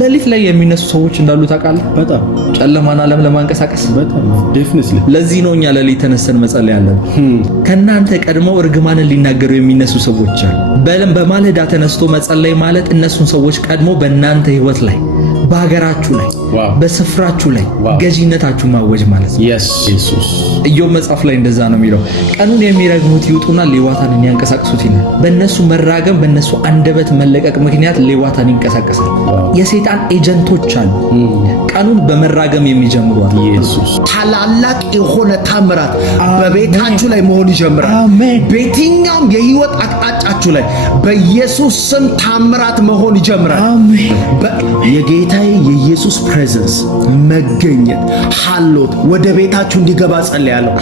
ለሊት ላይ የሚነሱ ሰዎች እንዳሉ ታውቃለህ? በጣም ጨለማን ዓለም ለማንቀሳቀስ በጣም ዴፊኒትሊ። ለዚህ ነው እኛ ለሊት ተነስተን መጸለይ ያለን። ከናንተ ቀድመው እርግማንን ሊናገሩ የሚነሱ ሰዎች አሉ። በማለዳ ተነስቶ መጸለይ ማለት እነሱን ሰዎች ቀድሞ በእናንተ ህይወት ላይ በሀገራችሁ ላይ በስፍራችሁ ላይ ገዢነታችሁ ማወጅ ማለት ነው። ኢየሱስ ኢዮብ መጽሐፍ ላይ እንደዛ ነው የሚለው። ቀኑን የሚረግሙት ይውጡና ሌዋታንን ያንቀሳቅሱት ይላል። በእነሱ መራገም በእነሱ አንደበት መለቀቅ ምክንያት ሌዋታን ይንቀሳቀሳል። የሰይጣን ኤጀንቶች አሉ፣ ቀኑን በመራገም የሚጀምሩ አሉ። ኢየሱስ ታላላቅ የሆነ ታምራት በቤታችሁ ላይ መሆን ይጀምራል። በየትኛውም የህይወት አቅጣጫችሁ ላይ በኢየሱስ ስም ታምራት መሆን ይጀምራል። የጌታዬ የኢየሱስ ፕሬዘንስ መገኘት ሃሎት ወደ ቤታችሁ እንዲገባ ጸልያለሁ።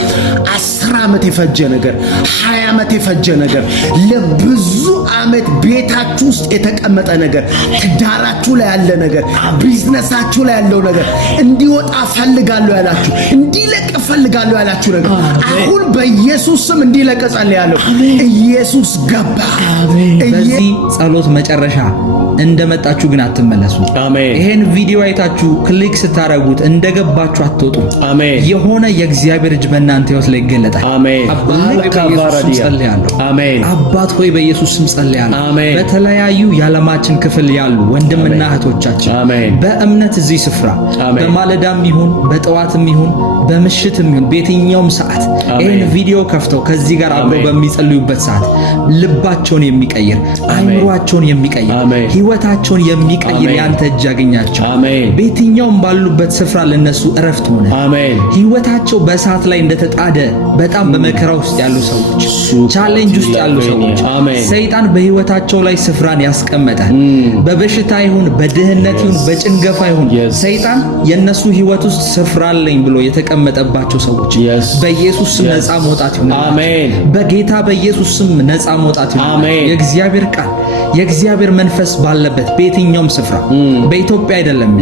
10 ዓመት የፈጀ ነገር 20 ዓመት የፈጀ ነገር ለብዙ ዓመት ቤታችሁ ውስጥ የተቀመጠ ነገር ትዳራችሁ ላይ ያለ ነገር ቢዝነሳችሁ ላይ ያለው ነገር እንዲወጣ ፈልጋለሁ ያላችሁ እንዲለቅ ፈልጋለሁ ያላችሁ ነገር አሁን በኢየሱስ ስም እንዲለቅ ጸልያለሁ። ኢየሱስ ገባ። በዚህ ጸሎት መጨረሻ እንደመጣችሁ ግን አትመለሱ። አሜን። ይሄን ቪዲዮ አይታችሁ ክሊክ ስታረጉት እንደገባችሁ አትወጡ። አሜን። የሆነ የእግዚአብሔር እጅ በእናንተ ህይወት ላይ ይገለጣል። አሜን። አባት ሆይ በኢየሱስ ስም ጸልያለሁ። በተለያዩ የዓለማችን ክፍል ያሉ ወንድምና እህቶቻችን በእምነት እዚህ ስፍራ በማለዳም ይሁን በጠዋትም ይሁን በምሽትም ይሁን በየትኛውም ሰዓት ይሄን ቪዲዮ ከፍተው ከዚህ ጋር አብረው በሚጸልዩበት ሰዓት ልባቸውን የሚቀይር አይምሮአቸውን የሚቀይር ህይወታቸውን የሚቀይር ያንተ እጅ ያገኛቸው። በየትኛውም ባሉበት ስፍራ ለነሱ እረፍት ሆነ። ህይወታቸው በእሳት ላይ እንደተጣደ በጣም በመከራ ውስጥ ያሉ ሰዎች፣ ቻሌንጅ ውስጥ ያሉ ሰዎች ሰይጣን በህይወታቸው ላይ ስፍራን ያስቀመጠ በበሽታ ይሁን በድህነት ይሁን በጭንገፋ ይሁን ሰይጣን የነሱ ህይወት ውስጥ ስፍራ አለኝ ብሎ የተቀመጠባቸው ሰዎች በኢየሱስ ስም ነፃ መውጣት ይሁን። አሜን። በጌታ በኢየሱስ ስም ነፃ መውጣት ይሁን። የእግዚአብሔር ቃል የእግዚአብሔር መንፈስ ባለበት በየትኛውም ስፍራ በኢትዮጵያ አይደለም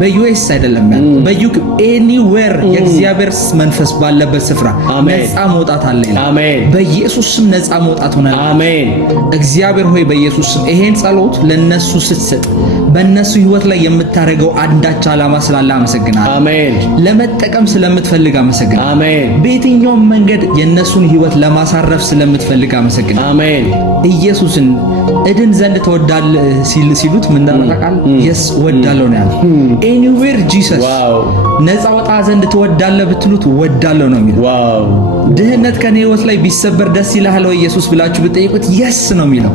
በዩኤስ አይደለም በዩክ ኤኒዌር የእግዚአብሔር መንፈስ ባለበት ስፍራ ነፃ መውጣት አለ ይላል። በኢየሱስ ስም ነፃ መውጣት ሆነ። አሜን። እግዚአብሔር ሆይ በኢየሱስ ስም ይሄን ጸሎት ለነሱ ስትሰጥ በእነሱ ህይወት ላይ የምታደርገው አንዳች ዓላማ ስላለ አመሰግናለሁ። አሜን። ለመጠቀም ስለምትፈልግ አመሰግናለሁ። አሜን። በየትኛውም መንገድ የነሱን ህይወት ለማሳረፍ ስለምትፈልግ አመሰግናለሁ። አሜን። ኢየሱስን እድን ዘንድ ተወዳለህ ሲሉት ምን እንደማታውቃል? የስ ወዳለው ነው ያለው። ኤኒዌር ጂሰስ ነፃ ወጣ ዘንድ ተወዳለህ ብትሉት ወዳለው ነው የሚለው። ዋው ድህነት ከኔ ህይወት ላይ ቢሰበር ደስ ይላል ወይ ኢየሱስ ብላችሁ ብትጠይቁት የስ ነው የሚለው።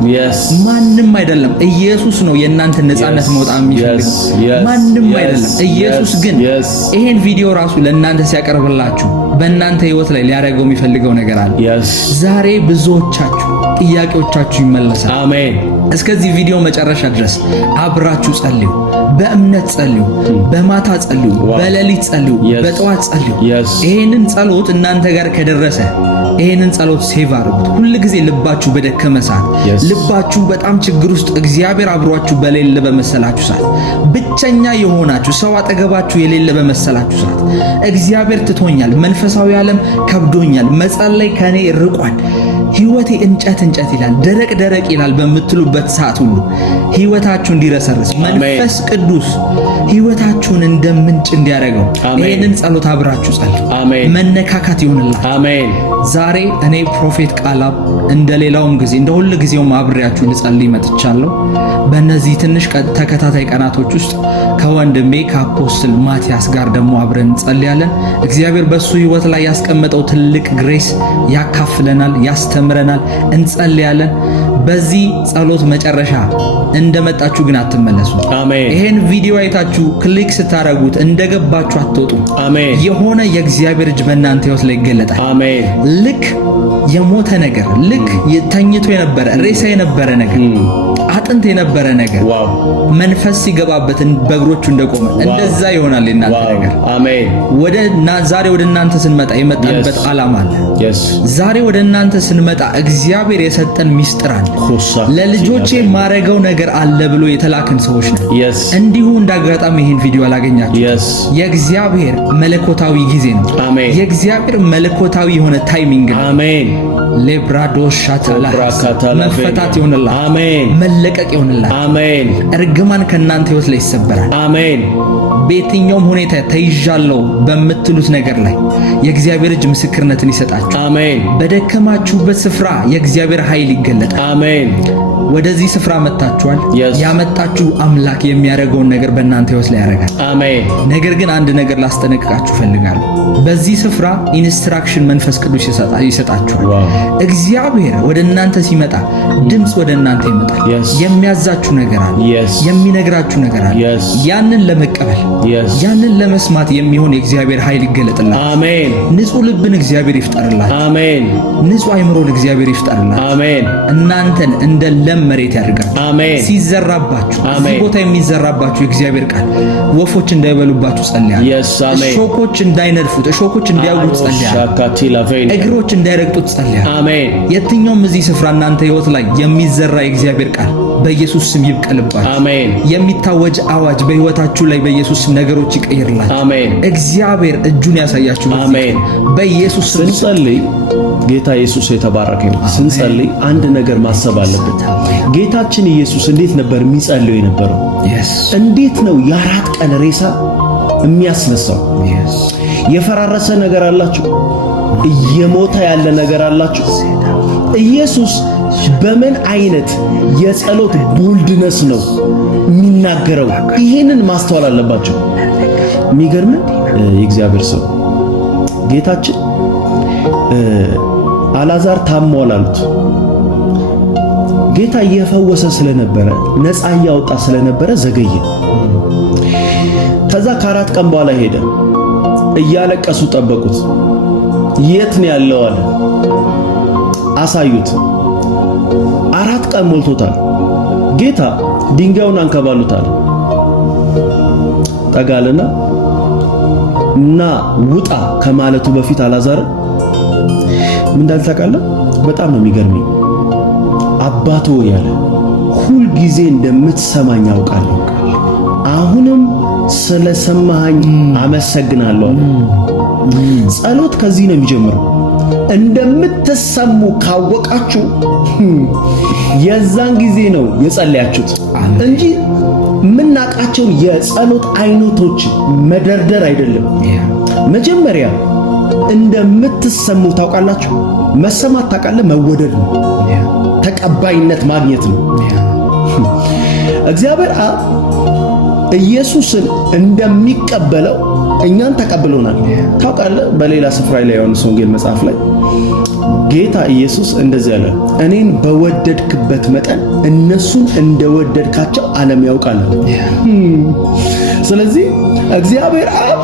ማንም አይደለም፣ ኢየሱስ ነው የእናንተ ነፃነት መውጣት የሚፈልገው። ማንም አይደለም። ኢየሱስ ግን ይሄን ቪዲዮ ራሱ ለእናንተ ሲያቀርብላችሁ በእናንተ ህይወት ላይ ሊያደርገው የሚፈልገው ነገር አለ። ዛሬ ብዙዎቻችሁ ጥያቄዎቻችሁ ይመለሳል። አሜን። እስከዚህ ቪዲዮ መጨረሻ ድረስ አብራችሁ ጸልዩ። በእምነት ጸልዩ፣ በማታ ጸልዩ፣ በሌሊት ጸልዩ፣ በጠዋት ጸልዩ። ይሄንን ጸሎት እናንተ ጋር ከደረሰ ይሄንን ጸሎት ሴቭ አድርጉት። ሁሉ ጊዜ ልባችሁ በደከመ ሰዓት፣ ልባችሁ በጣም ችግር ውስጥ እግዚአብሔር አብሯችሁ በሌለ በመሰላችሁ ሰዓት፣ ብቸኛ የሆናችሁ ሰው አጠገባችሁ የሌለ በመሰላችሁ ሰዓት፣ እግዚአብሔር ትቶኛል፣ መንፈሳዊ ዓለም ከብዶኛል፣ መጸለይ ከኔ ርቋል፣ ህይወቴ እንጨት ይላል፣ ደረቅ ይላል በምትሉበት ሰዓት ሁሉ ህይወታችሁ እንዲረሰርስ መንፈስ ቅዱስ ህይወታችሁን እንደ ምንጭ እንዲያደርገው ይሄንን ጸሎት አብራችሁ ጸልዩ። መነካካት ይሁንላችሁ። አሜን። ዛሬ እኔ ፕሮፌት ቃላብ እንደሌላውም ጊዜ እንደ ሁሉ ጊዜውም አብሬያችሁ ልጸልይ መጥቻለሁ። በእነዚህ ትንሽ ተከታታይ ቀናቶች ውስጥ ከወንድሜ ከአፖስትል ማቲያስ ጋር ደግሞ አብረን እንጸልያለን። እግዚአብሔር በሱ ህይወት ላይ ያስቀመጠው ትልቅ ግሬስ ያካፍለናል፣ ያስተምረናል። እንጸልያለን። በዚህ ጸሎት መጨረሻ እንደመጣችሁ ግን አትመለሱ። አሜን። ይሄን ቪዲዮ አይታችሁ ክሊክ ስታረጉት እንደገባችሁ አትወጡ። አሜን። የሆነ የእግዚአብሔር እጅ በእናንተ ህይወት ላይ ይገለጣል። አሜን። ልክ የሞተ ነገር፣ ልክ ተኝቶ የነበረ ሬሳ የነበረ ነገር፣ አጥንት የነበረ ነገር መንፈስ ሲገባበት በእግሮቹ እንደቆመ እንደዛ ይሆናል የናንተ ነገር። አሜን። ዛሬ ወደ እናንተ ስንመጣ የመጣንበት ዓላማ አለ። ዛሬ ወደ እናንተ ስንመጣ እግዚአብሔር የሰጠን ሚስጥር አለ። ለልጆቼ ማረገው ነገር አለ ብሎ የተላከን ሰዎች ነን። እንዲሁ እንዳጋጣሚ ይሄን ቪዲዮ አላገኛችሁ። የእግዚአብሔር መለኮታዊ ጊዜ ነው። የእግዚአብሔር መለኮታዊ የሆነ ታይሚንግ ነው። አሜን። ሌብራዶ ሻታላ መፈታት ይሆንላችሁ። አሜን። መለቀቅ ይሆንላችሁ። አሜን። እርግማን ከእናንተ ሕይወት ላይ ይሰበራል። አሜን። በየትኛውም ሁኔታ ተይዣለሁ በምትሉት ነገር ላይ የእግዚአብሔር እጅ ምስክርነትን ይሰጣችሁ። አሜን። በደከማችሁበት ስፍራ የእግዚአብሔር ኃይል ይገለጣል። አሜን። ወደዚህ ስፍራ መጣችኋል። ያመጣችሁ አምላክ የሚያደርገውን ነገር በእናንተ ሕይወት ላይ ያደርጋል። አሜን። ነገር ግን አንድ ነገር ላስጠነቅቃችሁ ፈልጋለሁ። በዚህ ስፍራ ኢንስትራክሽን መንፈስ ቅዱስ ይሰጣችኋል። እግዚአብሔር ወደ እናንተ ሲመጣ ድምፅ ወደ እናንተ ይመጣል። የሚያዛችሁ ነገር አለ፣ የሚነግራችሁ ነገር አለ። ያንን ለመቀበል ያንን ለመስማት የሚሆን የእግዚአብሔር ኃይል ይገለጥላል። አሜን። ንጹህ ልብን እግዚአብሔር ይፍጠርላል። አሜን። ንጹህ አይምሮን እግዚአብሔር ይፍጠርላል። አሜን። እናንተን እንደ ለም መሬት ያድርጋል። አሜን። ሲዘራባችሁ እዚህ ቦታ የሚዘራባችሁ የእግዚአብሔር ቃል ወፎች እንዳይበሉባችሁ ጸልያለሁ። እሾኮች እንዳይነድፉት፣ እሾኮች እንዲያውቁት ጸልያለሁ። እግሮች እንዳይረግጡት ጸልያለሁ። አሜን። የትኛውም እዚህ ስፍራ እናንተ ሕይወት ላይ የሚዘራ የእግዚአብሔር ቃል በኢየሱስ ስም ይብቀልባችሁ። አሜን። የሚታወጅ አዋጅ በሕይወታችሁ ላይ በኢየሱስ ስም ነገሮች ይቀይርላችሁ። አሜን። እግዚአብሔር እጁን ያሳያችሁ። አሜን። በኢየሱስ ስም ስንጸልይ ጌታ ኢየሱስ የተባረከ ነው። ስንጸልይ አንድ ነገር ማሰብ አለበት። ጌታችን ኢየሱስ እንዴት ነበር የሚጸልየው የነበረው? እንዴት ነው የአራት ቀን ሬሳ የሚያስነሳው? የፈራረሰ ነገር አላችሁ፣ እየሞተ ያለ ነገር አላችሁ። ኢየሱስ በምን አይነት የጸሎት ቦልድነስ ነው የሚናገረው? ይሄንን ማስተዋል አለባቸው። የሚገርም የእግዚአብሔር ሰው ጌታችን አልዓዛር ታሟል አሉት። ጌታ እየፈወሰ ስለነበረ ነፃ እያወጣ ስለነበረ ዘገየ። ከዛ ከአራት ቀን በኋላ ሄደ። እያለቀሱ ጠበቁት። የት ነው ያለው አለ። አሳዩት። 4 ቀን ሞልቶታል። ጌታ ድንጋዩን አንከባሉታል። ጠጋልና እና ውጣ ከማለቱ በፊት አልዓዛር ምን እንዳልታውቃለህ? በጣም ነው የሚገርመኝ። አባቶ ያለ ሁል ጊዜ እንደምትሰማኝ አውቃለሁ፣ አሁንም ስለሰማኸኝ አመሰግናለሁ። ጸሎት ከዚህ ነው የሚጀምረው። እንደምትሰሙ ካወቃችሁ የዛን ጊዜ ነው የጸለያችሁት እንጂ የምናውቃቸው የጸሎት አይነቶች መደርደር አይደለም። መጀመሪያ እንደምትሰሙ ታውቃላችሁ። መሰማት ታውቃለህ፣ መወደድ ነው፣ ተቀባይነት ማግኘት ነው። እግዚአብሔር አብ ኢየሱስን እንደሚቀበለው እኛን ተቀብሎናል። ታውቃለህ፣ በሌላ ስፍራ ላይ ዮሐንስ ወንጌል መጽሐፍ ላይ ጌታ ኢየሱስ እንደዚህ ያለ፣ እኔን በወደድክበት መጠን እነሱን እንደወደድካቸው ዓለም ያውቃል። ስለዚህ እግዚአብሔር አብ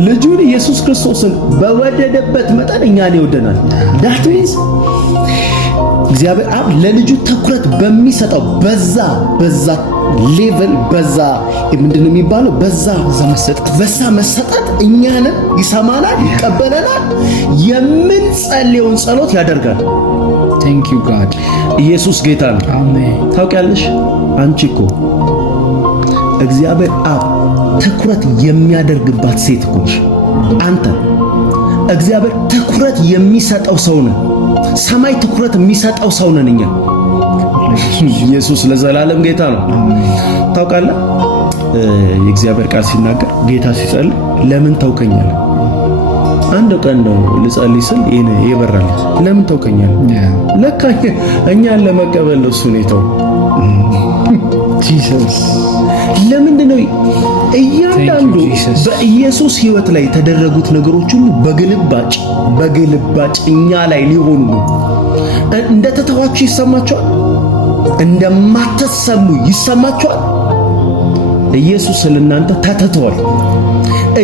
ልጁን ኢየሱስ ክርስቶስን በወደደበት መጠን እኛን ይወደናል። ዳት ሚንስ እግዚአብሔር አብ ለልጁ ትኩረት በሚሰጠው በዛ ሌቭል በዛ ምንድነው የሚባለው? በዛ መሰጠት እኛንም ይሰማናል፣ ይቀበለናል፣ የምንጸልየውን ጸሎት ያደርጋል። ቴንክ ዩ ጋድ። ኢየሱስ ጌታ ነው። አሜን። ታውቂያለሽ፣ አንቺ እኮ እግዚአብሔር አብ ትኩረት የሚያደርግባት ሴት እኮ ነሽ። አንተ እግዚአብሔር ትኩረት የሚሰጠው ሰው ነህ። ሰማይ ትኩረት የሚሰጠው ሰው ነን እኛ። ኢየሱስ ለዘላለም ጌታ ነው። ታውቃለህ፣ የእግዚአብሔር ቃል ሲናገር ጌታ ሲጸልይ ለምን ተውከኛል? አንድ ቀን ነው ልጸልይ ስል ይበራል። ለምን ተውከኛል? ለካ እኛን ለመቀበል ነው እሱ ነው። ጂሰስ ለምንድን ነው እያንዳንዱ በኢየሱስ ሕይወት ላይ የተደረጉት ነገሮች ሁሉ በግልባጭ እኛ ላይ ሊሆኑ ነው። እንደተተዋችሁ ይሰማችኋል? እንደማትሰሙ ይሰማችኋል? ኢየሱስ ስለእናንተ ተተቷል።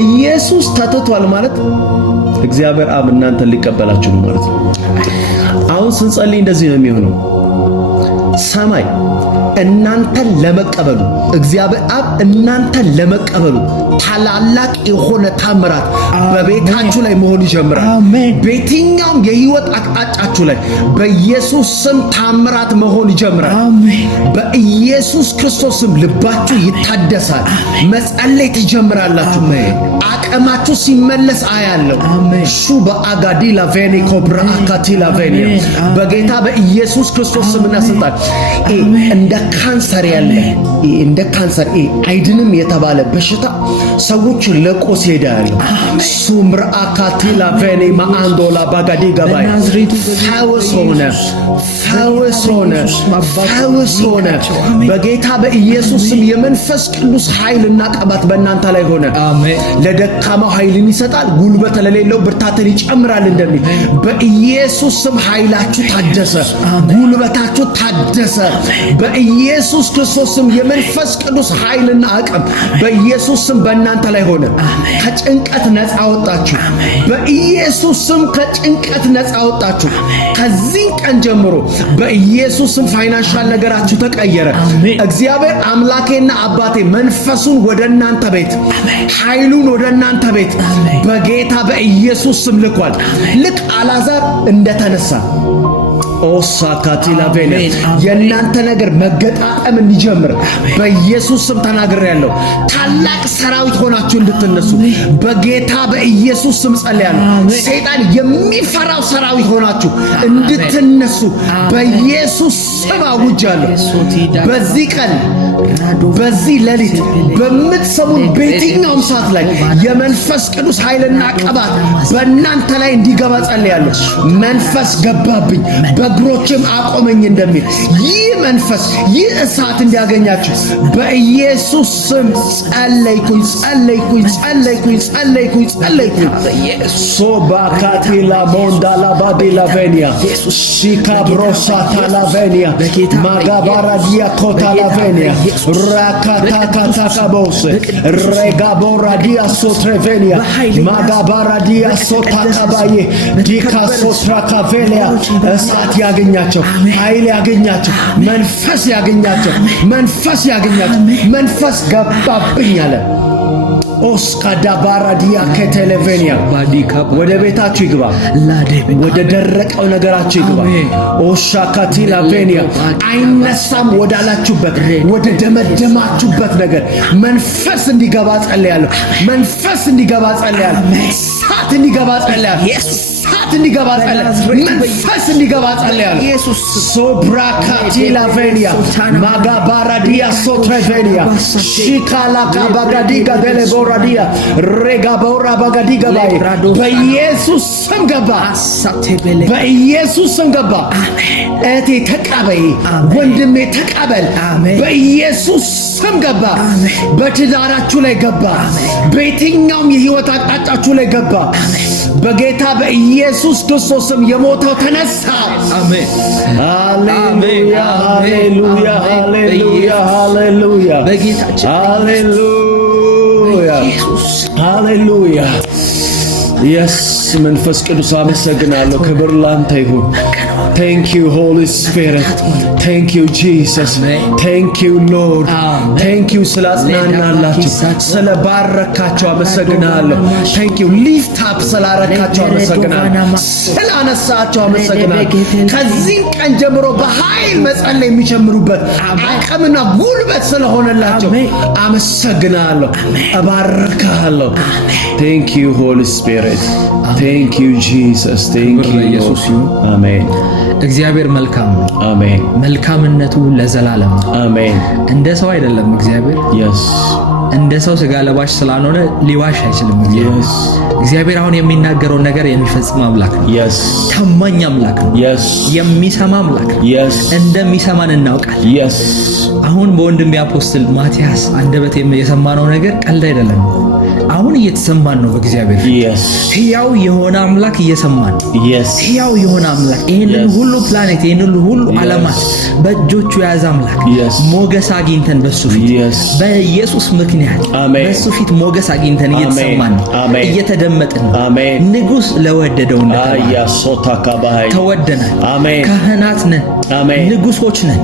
ኢየሱስ ተተቷል ማለት እግዚአብሔር አብ እናንተን ሊቀበላችሁ ነው ማለት ነው። አሁን ስንጸልይ እንደዚህ ነው የሚሆነው። ሰማይ እናንተን ለመቀበሉ እግዚአብሔር አብ እናንተን ለመቀበሉ ታላላቅ የሆነ ታምራት በቤታችሁ ላይ መሆን ይጀምራል። በየትኛውም የህይወት አቅጣጫችሁ ላይ በኢየሱስ ስም ታምራት መሆን ይጀምራል። በኢየሱስ ክርስቶስ ስም ልባችሁ ይታደሳል። መጸለይ ትጀምራላችሁ። አቅማችሁ ሲመለስ አያለሁ። ሹባ አጋዲ ላቬኒ ኮብራ አካቲ ላቬኒ በጌታ በኢየሱስ ክርስቶስ ስምና ስልጣን እንደ ካንሰር ያለ እንደ ካንሰር አይድንም የተባለ በሽታ ሰዎች ለቆ ሲሄዳሉ። ሱምራ አካቲ ላቬኒ ማአንዶላ ባጋዲ ገባይ ፈውስ ሆነ በጌታ በኢየሱስ ስም የመንፈስ ቅዱስ ኃይልና ቅባት በእናንተ ላይ ሆነ። ለደካማው ኃይልን ይሰጣል፣ ጉልበት ለሌለው ብርታትን ይጨምራል እንደሚል በኢየሱስ ስም ኃይላችሁ ታደሰ፣ ጉልበታችሁ ታደሰ። በኢየሱስ ክርስቶስ ስም የመንፈስ ቅዱስ ኃይልና አቅም በኢየሱስ ስም በእናንተ ላይ ሆነ። ከጭንቀት ነፃ ወጣችሁ። በኢየሱስ ስም ከጭንቀት ነፃ ወጣችሁ። ከዚህ ቀን ጀምሮ በኢየሱስ ስም ፋይናንሻል ነገራችሁ ተቀየረ። እግዚአብሔር አምላኬና አባቴ መንፈሱን ወደ እናንተ ቤት ኃይሉን ወደ እናንተ ቤት በጌታ በኢየሱስ ስም ልኳል። ልክ አልዓዛር እንደተነሳ ኦሳካቲላ ቬለ የእናንተ ነገር መገጣጠም እንዲጀምር በኢየሱስ ስም ተናግሬያለሁ። ታላቅ ሰራዊት ሆናችሁ እንድትነሱ በጌታ በኢየሱስ ስም ጸልያለሁ። ሰይጣን የሚፈራው ሰራዊት ሆናችሁ እንድትነሱ በኢየሱስ ስም አውጃለሁ። በዚህ ቀን በዚህ ሌሊት በምትሰሙን በየትኛውም ሰዓት ላይ የመንፈስ ቅዱስ ኃይልና ቅባት በእናንተ ላይ እንዲገባ ጸልያለሁ። መንፈስ ገባብኝ በእግሮችም አቆመኝ እንደሚል ይህ መንፈስ ይህ እሳት እንዲያገኛችሁ በኢየሱስ ስም ጸለይኩኝ። ሶባካቲላ ሞንዳላ ባዲላ ቬኒያ ሲካብሮሳታላ ቬኒያ ማጋባራዲያ ኮታላ ቬኒያ ራካታካታካቦስ ሬጋቦራዲያ ሶትሬቬኒያ ማጋባራዲያ ሶታካባዬ ዲካሶትራካቬሊያ እሳት ያገኛቸው፣ ኃይል ያገኛቸው፣ መንፈስ ያገኛቸው። መንፈስ ገባብኝ አለ። ኦስካዳ ባራዲያ ከቴሌቬኒያ ወደ ቤታችሁ ይግባ፣ ወደ ደረቀው ነገራችሁ ይግባ። ኦሻካቲ ላቬኒያ አይነሳም ወዳላችሁበት ወደ ደመደማችሁበት ነገር መንፈስ እንዲገባ ጸልያለሁ። መንፈስ እንዲገባ ጸልያለሁ። እሳት እንዲገባ ጸልያለሁ። መንፈስ እንዲገባ ጸልያለሁ። ሶብራካቲ ላቬኒያ ማጋባራዲያ ሶትሬቬኒያ ሺካላካ ባጋዲጋ ደሌቦራዲያ ሬጋቦራ ባጋዲጋ ባይ በኢየሱስ ስም ገባ። በኢየሱስ ስም ገባ። እቴ ተቀበይ፣ ወንድሜ ተቀበል። በኢየሱስ ስም ገባ። በትዳራችሁ ላይ ገባ። በየትኛውም የህይወት አቅጣጫችሁ ላይ ገባ። በጌታ በኢየሱስ ክርስቶስ ስም የሞተው ተነሳ። አሜን። ሃሌሉያ ሃሌሉያ ሃሌሉያ ሃሌሉያ በጌታችን ሃሌሉያ ሃሌሉያ። የስ መንፈስ ቅዱስ አመሰግናለሁ። ክብር ላንተ ይሁን። Thank you Holy Spirit. Thank you Jesus. Thank you Lord. Thank you ስላጽናናላችሁ፣ ስለባረካችሁ አመሰግናለሁ። Thank you lift up ስላረካችሁ አመሰግናለሁ። ስላነሳችሁ አመሰግናለሁ። ከዚህ ቀን ጀምሮ በኃይል መጸለይ የሚጀምሩበት አቅምና ጉልበት ስለሆነላችሁ አመሰግናለሁ። እባርካለሁ። Thank you Holy Spirit. Thank you Jesus. Thank you ኢየሱስ። አሜን። እግዚአብሔር መልካም ነው። አሜን። መልካምነቱ ለዘላለም ነው። አሜን። እንደ ሰው አይደለም እግዚአብሔር። yes እንደ ሰው ስጋ ለባሽ ስላልሆነ ሊዋሽ አይችልም እግዚአብሔር። እግዚአብሔር አሁን የሚናገረው ነገር የሚፈጽም አምላክ ነው። yes ታማኝ አምላክ ነው። yes የሚሰማ አምላክ ነው። yes እንደሚሰማን እናውቃለን። yes አሁን በወንድሜ አፖስትል ማቲያስ አንደበት የሰማነው ነገር ቀልድ አይደለም። አሁን እየተሰማን ነው በእግዚአብሔር yes ሕያው የሆነ አምላክ እየሰማን yes ሕያው የሆነ አምላክ ይሄንን ሁሉ ፕላኔት ይሄንን ሁሉ ዓለማት በእጆቹ የያዘ አምላክ ሞገስ አግኝተን በሱ ፊት በኢየሱስ ምክንያት በሱ ፊት ሞገስ አግኝተን እየተሰማን እየተደመጥን ንጉስ ለወደደው ተወደናል። ካህናት ነን፣ ንጉሶች ነን።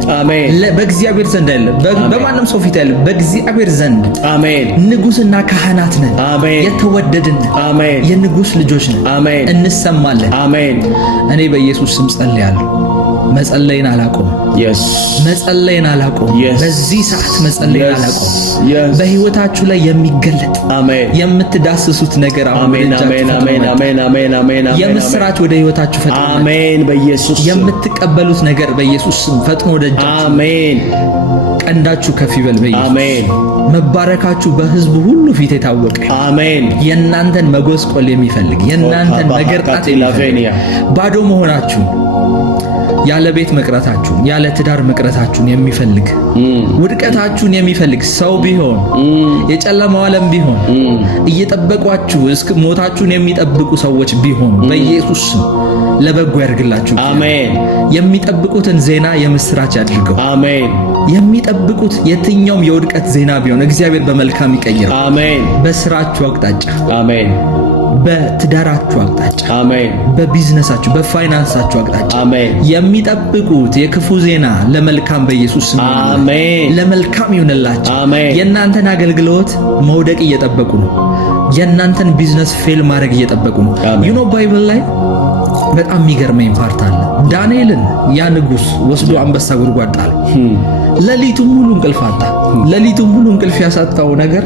በእግዚአብሔር ዘንድ ያለ በማንም ሰው ፊት ያለ በእግዚአብሔር ዘንድ ንጉስና ካህናት ነን። የተወደድን የንጉስ ልጆች ነን። እንሰማለን። እኔ በኢየሱስ ስም ጸልያለሁ። መጸለይን አላቆም። መጸለይን አላቆም። በዚህ ሰዓት መጸለይን አላቆም። በህይወታችሁ ላይ የሚገለጥ የምትዳስሱት ነገር የምስራች ወደ ህይወታችሁ ፈጥኖ በኢየሱስ የምትቀበሉት ነገር በኢየሱስ ስም ፈጥኖ ወደ ቀንዳችሁ ከፍ ይበል። በኢየሱስ መባረካችሁ በህዝቡ ሁሉ ፊት የታወቀ የእናንተን መጎስቆል የሚፈልግ የእናንተን መገርጣት የሚፈልግ ባዶ መሆናችሁ ያለ ቤት መቅረታችሁን ያለ ትዳር መቅረታችሁን የሚፈልግ ውድቀታችሁን የሚፈልግ ሰው ቢሆን የጨለማው ዓለም ቢሆን እየጠበቋችሁ እስከ ሞታችሁን የሚጠብቁ ሰዎች ቢሆን በኢየሱስ ለበጎ ያድርግላችሁ። የሚጠብቁትን ዜና የምስራች ያድርገው። የሚጠብቁት የትኛውም የውድቀት ዜና ቢሆን እግዚአብሔር በመልካም ይቀይረው። በስራችሁ አቅጣጫ በትዳራችሁ አቅጣጫ በቢዝነሳችሁ በፋይናንሳችሁ አቅጣጫ የሚጠብቁት የክፉ ዜና ለመልካም በኢየሱስ ስም ለመልካም ይሁንላችሁ። የእናንተን አገልግሎት መውደቅ እየጠበቁ ነው። የእናንተን ቢዝነስ ፌል ማድረግ እየጠበቁ ነው። ዩ ኖ ባይብል ላይ በጣም የሚገርመኝ ፓርት አለ። ዳንኤልን ያ ንጉስ ወስዶ አንበሳ ጉድጓድ ጣለው። ሌሊቱን ሙሉ እንቅልፍ አጣ። ሌሊቱን ሙሉ እንቅልፍ ያሳጣው ነገር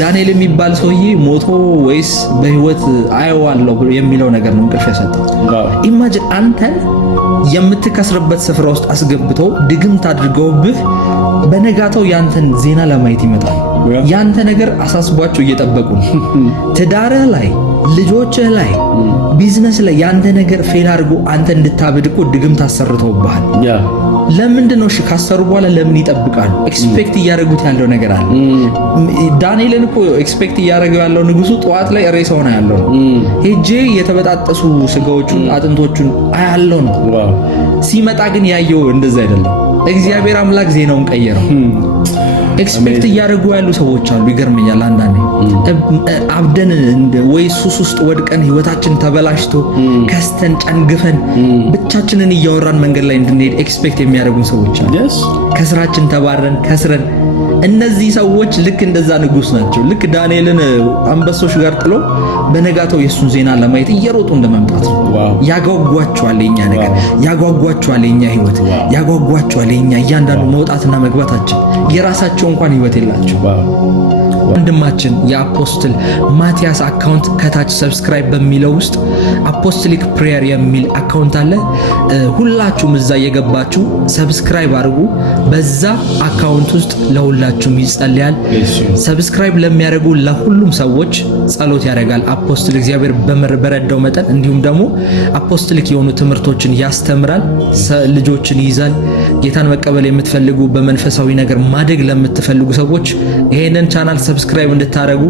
ዳንኤል የሚባል ሰውዬ ሞቶ ወይስ በህይወት አየዋለሁ የሚለው ነገር ነው እንቅልፍ ያሳጣው። ኢማጂን አንተን የምትከስርበት ስፍራ ውስጥ አስገብተው ድግምት አድርገውብህ በነጋታው ያንተን ዜና ለማየት ይመጣል። ያንተ ነገር አሳስቧቸው እየጠበቁ ነው። ትዳርህ ላይ፣ ልጆችህ ላይ፣ ቢዝነስ ላይ ያንተ ነገር ፌል አድርጎ አንተ እንድታብድቁ ድግምት አሰርተውብሃል። ለምንድነው? እሺ ካሰሩ በኋላ ለምን ይጠብቃሉ? ኤክስፔክት እያደረጉት ያለው ነገር አለ። ዳንኤልን እኮ ኤክስፔክት እያደረገው ያለው ንጉሱ ጠዋት ላይ ሬሳው ነው ያለው። ሄጄ የተበጣጠሱ ስጋዎቹን አጥንቶቹን አያለው ነው። ሲመጣ ግን ያየው እንደዛ አይደለም። እግዚአብሔር አምላክ ዜናውን ቀየረው። ኤክስፔክት እያደረጉ ያሉ ሰዎች አሉ። ይገርመኛል። አንዳንዴ አብደን ወይ ሱስ ውስጥ ወድቀን ህይወታችን ተበላሽቶ ከስተን ጨንግፈን ብቻችንን እያወራን መንገድ ላይ እንድንሄድ ኤክስፔክት የሚያደርጉን ሰዎች አሉ። ከስራችን ተባረን ከስረን እነዚህ ሰዎች ልክ እንደዛ ንጉስ ናቸው። ልክ ዳንኤልን አንበሶች ጋር ጥሎ በነጋታው የሱን ዜና ለማየት እየሮጡ እንደመምጣት ነው። ያጓጓቸዋል የኛ ነገር፣ ያጓጓቸዋል የኛ ህይወት፣ ያጓጓቸዋል የኛ እያንዳንዱ መውጣትና መግባታችን። የራሳቸው እንኳን ህይወት የላቸው። ወንድማችን የአፖስትል ማቲያስ አካውንት ከታች ሰብስክራይብ በሚለው ውስጥ አፖስቶሊክ ፕሬየር የሚል አካውንት አለ። ሁላችሁም እዛ እየገባችሁ ሰብስክራይብ አድርጉ። በዛ አካውንት ውስጥ ለሁላችሁም ይጸልያል። ሰብስክራይብ ለሚያደርጉ ለሁሉም ሰዎች ጸሎት ያደርጋል አፖስትል እግዚአብሔር በረዳው መጠን። እንዲሁም ደግሞ አፖስቶሊክ የሆኑ ትምህርቶችን ያስተምራል፣ ልጆችን ይይዛል። ጌታን መቀበል የምትፈልጉ በመንፈሳዊ ነገር ማደግ ለምትፈልጉ ሰዎች ይሄንን ቻናል ሰብስክራይብ እንድታደርጉ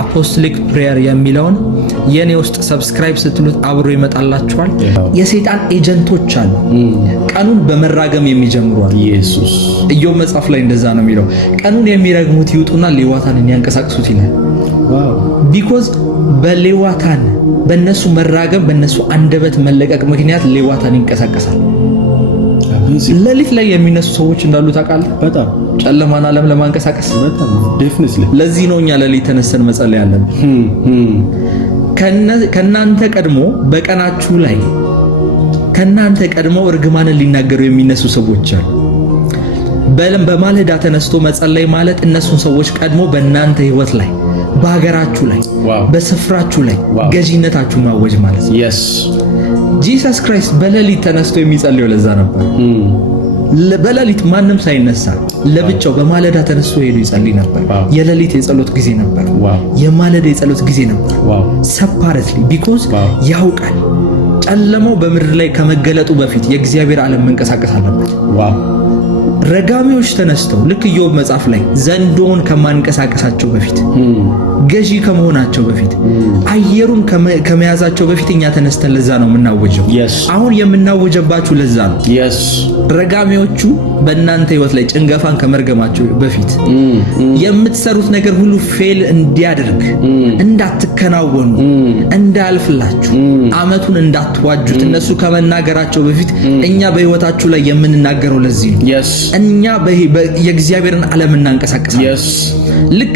አፖስቶሊክ ፕሬየር የሚለውን የኔ ውስጥ ሰብስክራይብ ስትሉት አብሮ ይመጣላችኋል። የሰይጣን ኤጀንቶች አሉ፣ ቀኑን በመራገም የሚጀምሩ አሉ። ኢየሱስ ኢዮብ መጽሐፍ ላይ እንደዛ ነው የሚለው። ቀኑን የሚረግሙት ይውጡና ሌዋታንን ያንቀሳቅሱት ይላል። ቢኮዝ በሌዋታን በነሱ መራገም በነሱ አንደበት መለቀቅ ምክንያት ሌዋታን ይንቀሳቀሳል። ሌሊት ላይ የሚነሱ ሰዎች እንዳሉ ታውቃለህ። በጣም ጨለማን ዓለም ለማንቀሳቀስ በጣም ዴፊኒትሊ። ለዚህ ነው እኛ ሌሊት ተነስተን መጸለይ ያለብን። ከናንተ ቀድሞ በቀናችሁ ላይ ከናንተ ቀድሞ እርግማንን ሊናገሩ የሚነሱ ሰዎች አሉ። በማለዳ ተነስቶ መጸለይ ማለት እነሱን ሰዎች ቀድሞ በእናንተ ህይወት ላይ በሀገራችሁ ላይ በስፍራችሁ ላይ ገዢነታችሁ ማወጅ ማለት ነው። ጂሰስ ክራይስት በሌሊት ተነስቶ የሚጸልየው ለዛ ነበር። በሌሊት ማንም ሳይነሳ ለብቻው በማለዳ ተነስቶ ሄዶ ይጸልይ ነበር። የሌሊት የጸሎት ጊዜ ነበር፣ የማለዳ የጸሎት ጊዜ ነበር። ሰፓሬትሊ ቢኮዝ ያውቃል ጨለማው በምድር ላይ ከመገለጡ በፊት የእግዚአብሔር ዓለም መንቀሳቀስ አለበት። ረጋሚዎች ተነስተው ልክ ኢዮብ መጽሐፍ ላይ ዘንዶውን ከማንቀሳቀሳቸው በፊት ገዢ ከመሆናቸው በፊት አየሩን ከመያዛቸው በፊት እኛ ተነስተን ለዛ ነው የምናወጀው። አሁን የምናወጀባችሁ ለዛ ነው። ረጋሚዎቹ በእናንተ ህይወት ላይ ጭንገፋን ከመርገማቸው በፊት የምትሰሩት ነገር ሁሉ ፌል እንዲያደርግ፣ እንዳትከናወኑ፣ እንዳያልፍላችሁ፣ አመቱን እንዳትዋጁት እነሱ ከመናገራቸው በፊት እኛ በህይወታችሁ ላይ የምንናገረው ለዚህ ነው። እኛ የእግዚአብሔርን ዓለም እናንቀሳቀሳለን። ልክ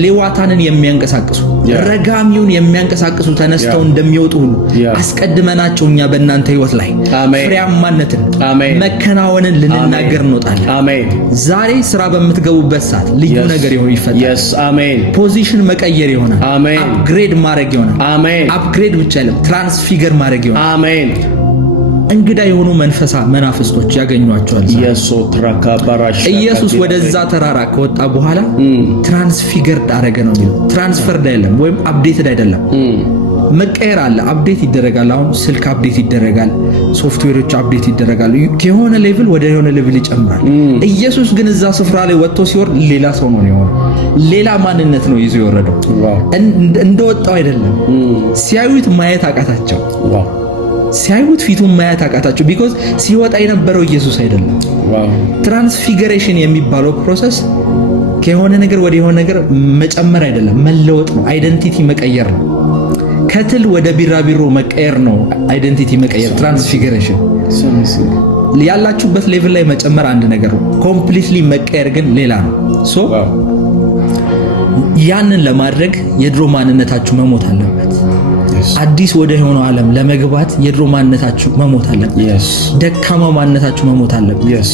ሌዋታንን የሚያንቀሳቅሱ ረጋሚውን የሚያንቀሳቅሱ ተነስተው እንደሚወጡ ሁሉ አስቀድመናቸው እኛ በእናንተ ህይወት ላይ ፍሬያማነትን መከናወንን ልንናገር እንወጣለን። ዛሬ ስራ በምትገቡበት ሰዓት ልዩ ነገር ይፈጠራል። ፖዚሽን መቀየር ይሆናል። አፕግሬድ ማድረግ ይሆናል። አፕግሬድ ብቻ አይደለም፣ ትራንስፊገር ማድረግ ይሆናል። እንግዳ የሆኑ መናፍስቶች ያገኟቸዋል። ኢየሱስ ወደዛ ተራራ ከወጣ በኋላ ትራንስፊገርድ አረገ ነው የሚለው። ትራንስፈርድ አይደለም ወይም አፕዴትድ አይደለም። መቀየር አለ፣ አፕዴት ይደረጋል። አሁን ስልክ አፕዴት ይደረጋል፣ ሶፍትዌሮች አፕዴት ይደረጋሉ። ከሆነ ሌቭል ወደ የሆነ ሌቭል ይጨምራል። ኢየሱስ ግን እዛ ስፍራ ላይ ወጥቶ ሲወርድ ሌላ ሰው ነው የሆነው። ሌላ ማንነት ነው ይዞ የወረደው። እንደወጣው አይደለም። ሲያዩት ማየት አቃታቸው። ሲያዩት ፊቱን ማየት አቃታቸው። ቢኮዝ ሲወጣ የነበረው ኢየሱስ አይደለም። ትራንስፊገሬሽን የሚባለው ፕሮሰስ ከሆነ ነገር ወደ የሆነ ነገር መጨመር አይደለም፣ መለወጥ ነው። አይደንቲቲ መቀየር ነው። ከትል ወደ ቢራቢሮ መቀየር ነው። አይደንቲቲ መቀየር ትራንስፊገሬሽን። ያላችሁበት ሌቭል ላይ መጨመር አንድ ነገር ነው። ኮምፕሊትሊ መቀየር ግን ሌላ ነው። ሶ ያንን ለማድረግ የድሮ ማንነታችሁ መሞት አለበት። አዲስ ወደ ሆነው ዓለም ለመግባት የድሮ ማንነታችሁ መሞት አለበት። ደካማ ማንነታችሁ መሞት አለበት።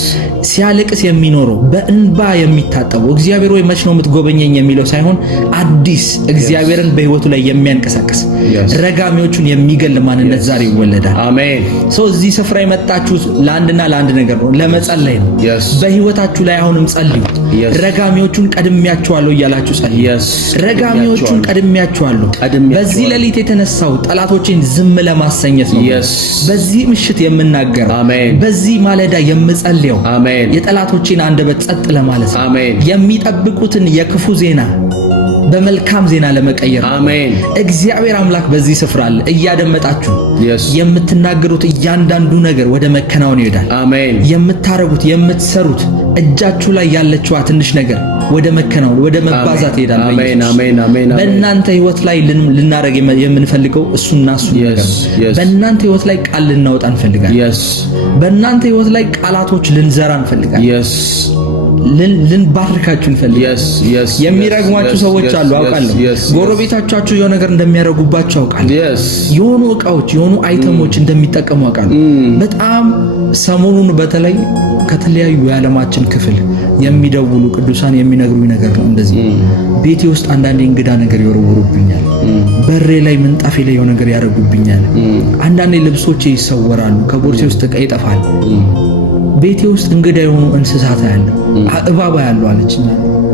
ሲያለቅስ የሚኖረው በእንባ የሚታጠበው እግዚአብሔር ወይ መች ነው የምትጎበኘኝ የሚለው ሳይሆን አዲስ እግዚአብሔርን በህይወቱ ላይ የሚያንቀሳቅስ ረጋሚዎቹን የሚገል ማንነት ዛሬ ይወለዳል። አሜን። ሰው እዚህ ስፍራ የመጣችሁት ለአንድና ለአንድ ነገር ነው፣ ለመጸለይ ነው። በህይወታችሁ ላይ አሁንም ጸልዩ። ረጋሚዎቹን ቀድሜያቸዋለሁ እያላችሁ ጸልዩ። ረጋሚዎቹን ቀድሜያቸዋለሁ። በዚህ ሌሊት የተነሳው ጠላቶችን ዝም ለማሰኘት ነው። በዚህ ምሽት የምናገረው፣ በዚህ ማለዳ የምጸልየው የጠላቶችን አንደበት ጸጥ ለማለት ነው። የሚጠብቁትን የክፉ ዜና በመልካም ዜና ለመቀየር። እግዚአብሔር አምላክ በዚህ ስፍራ አለ። እያደመጣችሁ የምትናገሩት እያንዳንዱ ነገር ወደ መከናወን ይሄዳል። የምታረጉት የምትሰሩት እጃችሁ ላይ ያለችዋ ትንሽ ነገር ወደ መከናወን ወደ መባዛት ይሄዳል። በእናንተ ህይወት ላይ ልናረግ የምንፈልገው እሱና እሱ ነገር ነው። በእናንተ ህይወት ላይ ቃል ልናወጣ እንፈልጋለን። በእናንተ ህይወት ላይ ቃላቶች ልንዘራ እንፈልጋለን። ልንባርካችሁ እንፈልጋለን። የሚረግሟችሁ ሰዎች አሉ አውቃለሁ። ጎረቤቶቻችሁ የሆነ ነገር እንደሚያረጉባችሁ አውቃለሁ። የሆኑ እቃዎች የሆኑ አይተሞች እንደሚጠቀሙ አውቃለሁ። በጣም ሰሞኑን በተለይ ከተለያዩ የዓለማችን ክፍል የሚደውሉ ቅዱሳን የሚነግሩኝ ነገር ነው። እንደዚህ ቤቴ ውስጥ አንዳንዴ እንግዳ ነገር ይወረውሩብኛል። በሬ ላይ ምንጣፌ ላይ የሆነ ነገር ያደርጉብኛል። አንዳንዴ ልብሶቼ ይሰወራሉ፣ ከቦርሴ ውስጥ ዕቃ ይጠፋል። ቤቴ ውስጥ እንግዳ የሆኑ እንስሳት ያለ እባባ ያለው አለችኛ።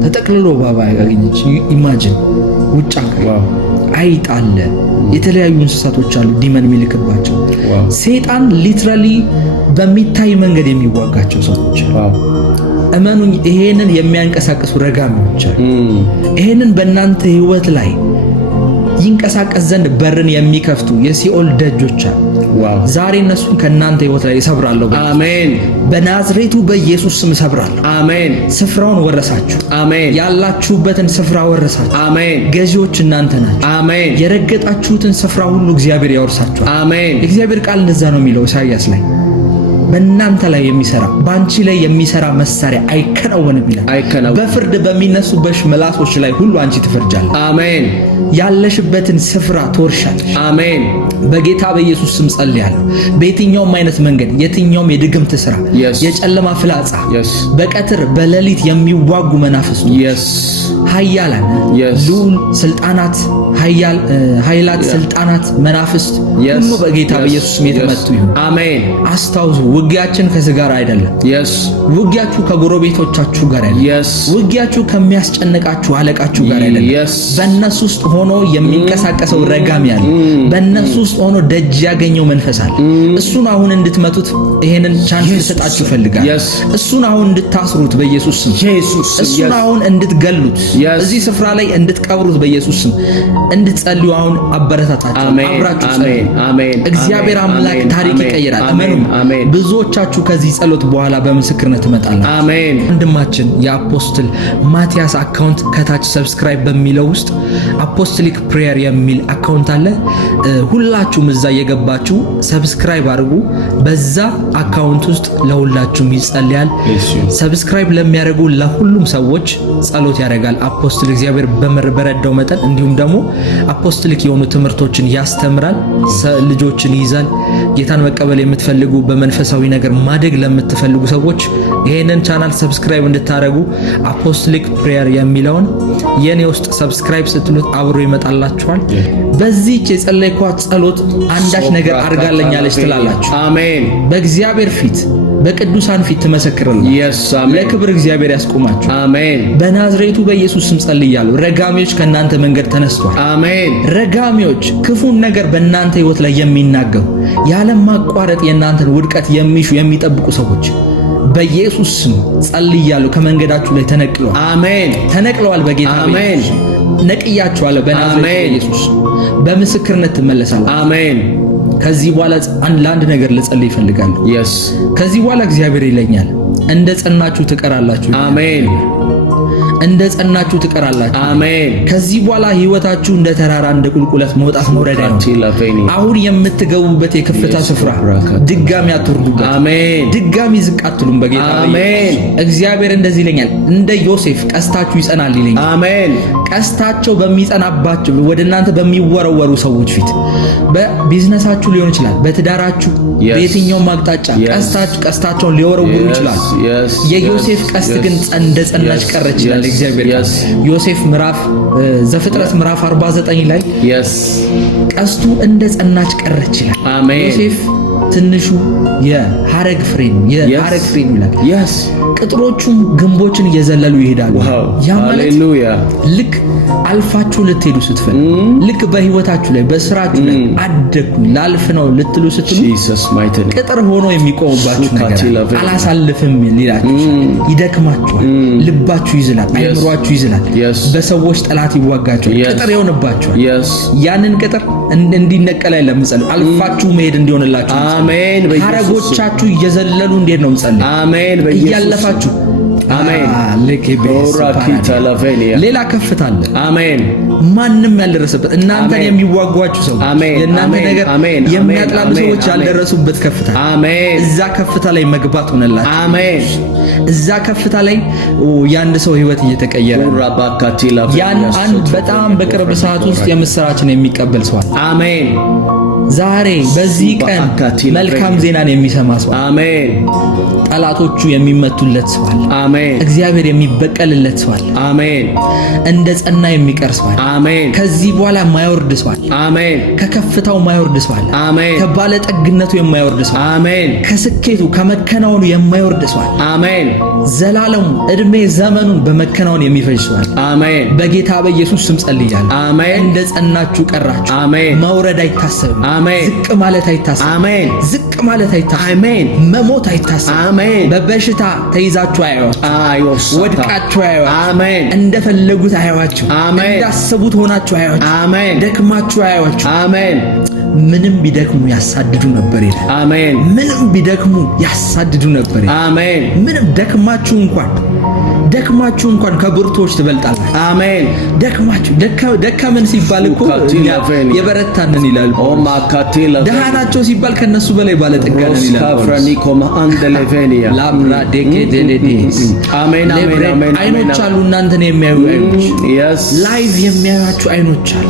ተጠቅልሎ እባባ ያገኘች ኢማጂን። ውጫ አይጥ አለ፣ የተለያዩ እንስሳቶች አሉ ዲመን የሚልክባቸው። ሰይጣን ሊትራሊ በሚታይ መንገድ የሚዋጋቸው ሰዎች አሉ። እመኑኝ፣ ይሄንን የሚያንቀሳቅሱ ረጋሚዎች አሉ። ይሄንን በእናንተ ህይወት ላይ ይንቀሳቀስ ዘንድ በርን የሚከፍቱ የሲኦል ደጆች አሉ። ዛሬ እነሱን ከእናንተ ህይወት ላይ እሰብራለሁ። አሜን። በናዝሬቱ በኢየሱስ ስም እሰብራለሁ። አሜን። ስፍራውን ወረሳችሁ። አሜን። ያላችሁበትን ስፍራ ወረሳችሁ። አሜን። ገዢዎች እናንተ ናችሁ። አሜን። የረገጣችሁትን ስፍራ ሁሉ እግዚአብሔር ያወርሳችኋል። አሜን። እግዚአብሔር ቃል እንደዛ ነው የሚለው ኢሳይያስ ላይ። በእናንተ ላይ የሚሰራ በአንቺ ላይ የሚሰራ መሳሪያ አይከናወንም ይላል። በፍርድ በሚነሱበሽ ምላሶች ላይ ሁሉ አንቺ ትፈርጃለሽ። አሜን። ያለሽበትን ስፍራ ትወርሻለሽ። አሜን። በጌታ በኢየሱስ ስም ጸልያለሁ። በየትኛውም አይነት መንገድ የትኛውም የድግምት ስራ፣ የጨለማ ፍላጻ፣ በቀትር በሌሊት የሚዋጉ መናፍስቶች፣ ኃያላን ልዑል ስልጣናት፣ ኃይላት ስልጣናት፣ መናፍስት ሁሉ በጌታ በኢየሱስ ስም የተመቱ ይሁን። አሜን። አስታውሱ፣ ውጊያችን ከስጋ ጋር አይደለም። ውጊያችሁ ከጎረቤቶቻችሁ ጋር አይደለም። ውጊያችሁ ከሚያስጨንቃችሁ አለቃችሁ ጋር አይደለም። በእነሱ ውስጥ ሆኖ የሚንቀሳቀሰው ረጋሚ አለ። በእነሱ ውስጥ ሆኖ ደጅ ያገኘው መንፈስ አለ። እሱን አሁን እንድትመቱት ይሄንን ቻንስ ልሰጣችሁ ፈልጋል። እሱን አሁን እንድታስሩት በኢየሱስ ስም፣ እሱን አሁን እንድትገሉት፣ እዚህ ስፍራ ላይ እንድትቀብሩት በኢየሱስ ስም እንድትጸልዩ አሁን አበረታታችሁ። አብራችሁ ጸልዩ። እግዚአብሔር አምላክ ታሪክ ይቀይራል። አሜን። ብዙዎቻችሁ ከዚህ ጸሎት በኋላ በምስክርነት ትመጣላችሁ። አሜን። ወንድማችን የአፖስትል ማቲያስ አካውንት ከታች ሰብስክራይብ በሚለው ውስጥ አፖስቶሊክ ፕሬየር የሚል አካውንት አለ። ሁላችሁም እዛ የገባችሁ ሰብስክራይብ አድርጉ። በዛ አካውንት ውስጥ ለሁላችሁም ይጸልያል። ሰብስክራይብ ለሚያደርጉ ለሁሉም ሰዎች ጸሎት ያደርጋል አፖስትል እግዚአብሔር በረዳው መጠን። እንዲሁም ደግሞ አፖስቶሊክ የሆኑ ትምህርቶችን ያስተምራል፣ ልጆችን ይይዛል። ጌታን መቀበል የምትፈልጉ በመንፈሳዊ ነገር ማደግ ለምትፈልጉ ሰዎች ይሄንን ቻናል ሰብስክራይብ እንድታደርጉ አፖስቶሊክ ፕሬየር የሚለውን የኔ ውስጥ ሰብስክራይብ ስትሉት አብሮ ይመጣላችኋል። በዚህች የጸለይኳት ጸሎት አንዳች ነገር አርጋለኛለች ትላላችሁ። አሜን። በእግዚአብሔር ፊት በቅዱሳን ፊት ትመሰክራላችሁ። ለክብር እግዚአብሔር ያስቆማችሁ። አሜን። በናዝሬቱ በኢየሱስ ስም ጸልያለሁ። ረጋሚዎች ከእናንተ መንገድ ተነስቷል። አሜን። ረጋሚዎች ክፉን ነገር በእናንተ ህይወት ላይ የሚናገሩ ያለ ማቋረጥ የእናንተን ውድቀት የሚሹ የሚጠብቁ ሰዎች በኢየሱስ ስም ጸልያለሁ። ከመንገዳችሁ ላይ ተነቅለዋል። አሜን። ተነቅለዋል። በጌታ አሜን። ነቅያችኋለሁ። በናዝሬቱ በኢየሱስ በምስክርነት ትመለሳላችሁ። አሜን። ከዚህ በኋላ ለአንድ ነገር ልጸልይ ይፈልጋል። ከዚህ በኋላ እግዚአብሔር ይለኛል እንደ ጸናችሁ ትቀራላችሁ። አሜን። እንደ ጸናችሁ ትቀራላችሁ። አሜን። ከዚህ በኋላ ህይወታችሁ እንደ ተራራ እንደ ቁልቁለት መውጣት መውረድ ነው። አሁን የምትገቡበት የከፍታ ስፍራ ድጋሚ አትወርዱበት። አሜን። ድጋሚ ዝቅ አትሉም። በጌታ አሜን። እግዚአብሔር እንደዚህ ይለኛል እንደ ዮሴፍ ቀስታችሁ ይጸናል ይለኛል። አሜን። ቀስታቸው በሚጸናባችሁ ወደ እናንተ በሚወረወሩ ሰዎች ፊት በቢዝነሳችሁ ሊሆን ይችላል፣ በትዳራችሁ በየትኛውም አቅጣጫ ቀስታቸውን ሊወረውሩ ይችላል። የዮሴፍ ቀስት ግን እንደ ጸናች ቀረች ይላል እግዚአብሔር። ዮሴፍ ዘፍጥረት ምዕራፍ 49 ላይ ቀስቱ እንደ ጸናች ቀረች ይላል። አሜን። ዮሴፍ ትንሹ የሐረግ ፍሬ ይላል። ቅጥሮቹም ግንቦችን እየዘለሉ ይሄዳሉ። ያ ማለት ልክ አልፋችሁ ልትሄዱ ስትፈልጉ፣ ልክ በህይወታችሁ ላይ በስራችሁ ላይ አደኩ ላልፍ ነው ልትሉ ስትሉ ቅጥር ሆኖ የሚቆምባችሁ ነገር አላሳልፍም ሊላችሁ ይደክማችኋል። ልባችሁ ይዝላል፣ አይምሯችሁ ይዝላል። በሰዎች ጠላት ይዋጋችኋል፣ ቅጥር ይሆንባችኋል። ያንን ቅጥር እንዲነቀል ለምጸልዩ አልፋችሁ መሄድ እንዲሆንላችሁ አሜን። ሐረጎቻችሁ እየዘለሉ እንዴት ነው ምጸልዩ? አሜን። እያለፋችሁ አሜን። ሌላ ከፍታ አለ። አሜን። ማንም ያልደረሰበት እናንተን የሚዋጓችሁ ሰው የእናንተ ነገር የሚያጥላሉ ሰዎች ያልደረሱበት ከፍታ አሜን። እዛ ከፍታ ላይ መግባት ሆነላችሁ። አሜን። እዛ ከፍታ ላይ የአንድ ሰው ህይወት እየተቀየረ ያን አንድ በጣም በቅርብ ሰዓት ውስጥ የምስራችን የሚቀበል ሰው አሜን። ዛሬ በዚህ ቀን መልካም ዜናን የሚሰማ ሰው አሜን። ጠላቶቹ የሚመቱለት ሰው አሜን። እግዚአብሔር የሚበቀልለት ሰው አሜን። እንደ ጸና የሚቀር ሰው አሜን። ከዚህ በኋላ የማይወርድ ሰው አሜን። ከከፍታው የማይወርድ ሰው አሜን። ከባለጠግነቱ የማይወርድ ሰው አሜን። ከስኬቱ ከመከናወኑ የማይወርድ ሰው አሜን። ዘላለሙ እድሜ ዘመኑን በመከናወን የሚፈጅ ሰው አሜን። በጌታ በኢየሱስ ስም ጸልያለሁ። አሜን። እንደ ጸናችሁ ቀራችሁ። አሜን። መውረድ አይታሰብም። አሜን። ዝቅ ማለት አይታሰብም። አሜን። ዝቅ ማለት አይታሰብም። አሜን። መሞት አይታሰብም። አሜን። በበሽታ ተይዛችሁ አይዋችሁ፣ ወድቃችሁ አይዋችሁ። አሜን። እንደፈለጉት አይዋችሁ። አሜን። እንዳሰቡት ሆናችሁ አይዋችሁ። አሜን። ደክማችሁ አይዋችሁ። አሜን። ምንም ቢደክሙ ያሳድዱ ነበር ይላል። አሜን። ምንም ቢደክሙ ያሳድዱ ነበር ይላል። አሜን። ምንም ደክማችሁ እንኳን ከብርቶች ትበልጣላችሁ። አሜን። ደከመን ሲባል እኮ የበረታንን ይላል። ደሃ ናቸው ሲባል ከነሱ በላይ ባለጠጋ ነን ይላል። አይኖች አሉ እናንተን የሚያዩ አይኖች፣ ላይቭ የሚያዩአችሁ አይኖች አሉ።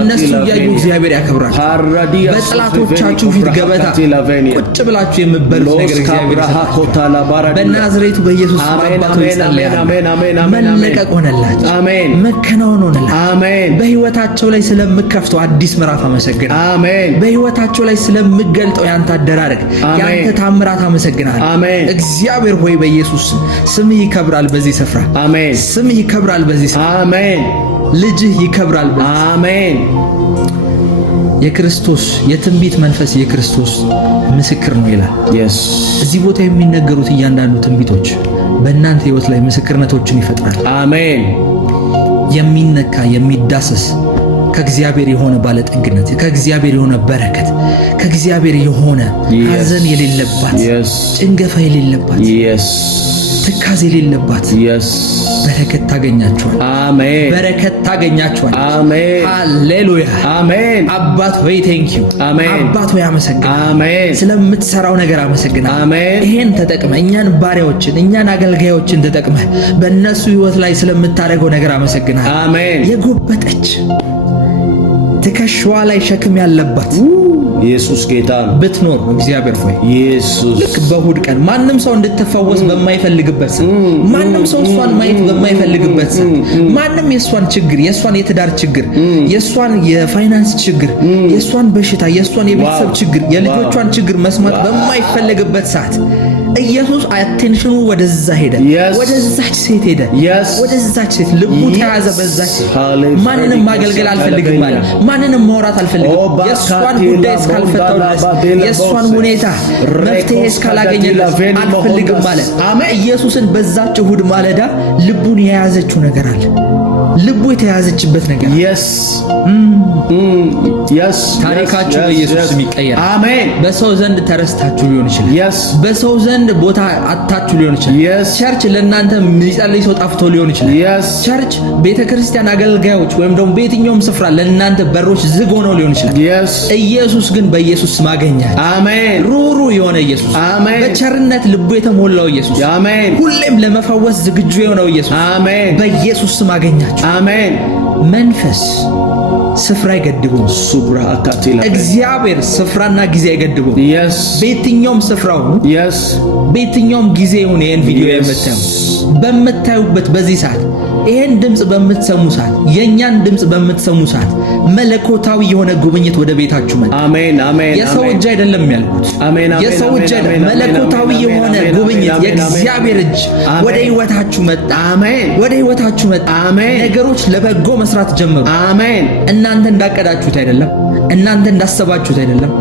እነሱ እያዩ እግዚአብሔር ያከብራችሁ። በጠላቶቻችሁ ፊት ገበታ ቁጭ ብላችሁ የምትበሉት ነገር እግዚአብሔር በናዝሬቱ በኢየሱስ መለቀቅ ሆነላችሁ። አሜን። መከናወን ሆነላችሁ። አሜን። በህይወታቸው ላይ ስለምከፍተው አዲስ ምዕራፍ አመሰግናለሁ። አሜን። በህይወታቸው ላይ ስለምገልጠው ያንተ አደራረግ ያንተ ታምራት አመሰግናለሁ። እግዚአብሔር ሆይ በኢየሱስ ስምህ ይከብራል በዚህ ስፍራ። አሜን። ስምህ ይከብራል በዚህ ስፍራ። አሜን። ልጅህ ይከብራል በዚህ። አሜን። የክርስቶስ የትንቢት መንፈስ የክርስቶስ ምስክር ነው ይላል። እዚህ ቦታ የሚነገሩት እያንዳንዱ ትንቢቶች በእናንተ ሕይወት ላይ ምስክርነቶችን ይፈጥራል። አሜን። የሚነካ የሚዳሰስ ከእግዚአብሔር የሆነ ባለጠግነት፣ ከእግዚአብሔር የሆነ በረከት፣ ከእግዚአብሔር የሆነ ሐዘን የሌለባት፣ ጭንገፋ የሌለባት፣ ትካዝ የሌለባት በረከት ታገኛችኋል። አሜን። በረከት ታገኛችኋል። አሜን። ሃሌሉያ። አሜን። አባት ሆይ ቴንክ ዩ። አሜን። አባት ሆይ አመሰግናለሁ። አሜን። ስለምትሰራው ነገር አመሰግናለሁ። አሜን። ይሄን ተጠቅመ እኛን ባሪያዎችን እኛን አገልጋዮችን ተጠቅመ በእነሱ ሕይወት ላይ ስለምታደርገው ነገር አመሰግናለሁ። አሜን። የጎበጠች ትከሻዋ ላይ ሸክም ያለባት ኢየሱስ ጌታ ነው ብትኖር እግዚአብሔር ሆይ ኢየሱስ ልክ በእሑድ ቀን ማንም ሰው እንድትፈወስ በማይፈልግበት ሰዓት፣ ማንም ሰው እሷን ማየት በማይፈልግበት ሰዓት፣ ማንም የእሷን ችግር፣ የእሷን የትዳር ችግር፣ የእሷን የፋይናንስ ችግር፣ የእሷን በሽታ፣ የእሷን የቤተሰብ ችግር፣ የልጆቿን ችግር መስማት በማይፈልግበት ሰዓት ኢየሱስ አቴንሽኑ ወደዛ ሄደ። ወደዛች ሴት ሄደ። ወደዛች ሴት ልቡ ተያዘ። በዛች ማንንም ማገልገል አልፈልግም ማለት፣ ማንንም ማውራት አልፈልግም፣ የእሷን ጉዳይ እስካልፈታው ድረስ፣ የእሷን ሁኔታ መፍትሄ እስካላገኘ ድረስ አልፈልግም ማለት። ኢየሱስን በዛች እሑድ ማለዳ ልቡን የያዘችው ነገር አለ። ልቡ የተያዘችበት ነገር ታሪካችሁ በኢየሱስ ይቀየራል። አሜን። በሰው ዘንድ ተረስታችሁ ሊሆን ይችላል። በሰው ዘንድ ቦታ አጣችሁ ሊሆን ይችላል። ቸርች ለእናንተ የሚጸልይ ሰው ጠፍቶ ሊሆን ይችላል። ቸርች ቤተክርስቲያን አገልጋዮች ወይም ደግሞ በየትኛውም ስፍራ ለእናንተ በሮች ዝግ ሆነው ሊሆን ይችላል። ኢየሱስ ግን በኢየሱስ ማገኛል። አሜን። ሩሩ የሆነ ኢየሱስ፣ አሜን። በቸርነት ልቡ የተሞላው ኢየሱስ፣ አሜን። ሁሌም ለመፈወስ ዝግጁ የሆነው ኢየሱስ፣ አሜን። በኢየሱስ ማገኛችሁ። አሜን። መንፈስ ስፍራ አይገድበውም። እግዚአብሔር ስፍራና ጊዜ አይገድበውም። በየትኛውም ስፍራው በየትኛውም ጊዜ ይሁን ይሄን ቪዲዮ በምታዩበት በዚህ ሰዓት ይሄን ድምጽ በምትሰሙ ሰዓት የኛን ድምጽ በምትሰሙ ሰዓት መለኮታዊ የሆነ ጉብኝት ወደ ቤታችሁ መጣ። አሜን። አሜን። የሰው እጅ አይደለም ያልኩት፣ የሰው እጅ አይደለም። መለኮታዊ የሆነ ጉብኝት የእግዚአብሔር እጅ ወደ ህይወታችሁ መጣ። አሜን። ወደ ህይወታችሁ መጣ። አሜን። ነገሮች ለበጎ መስራት ጀመሩ። አሜን። እናንተ እንዳቀዳችሁት አይደለም፣ እናንተ እንዳሰባችሁት አይደለም።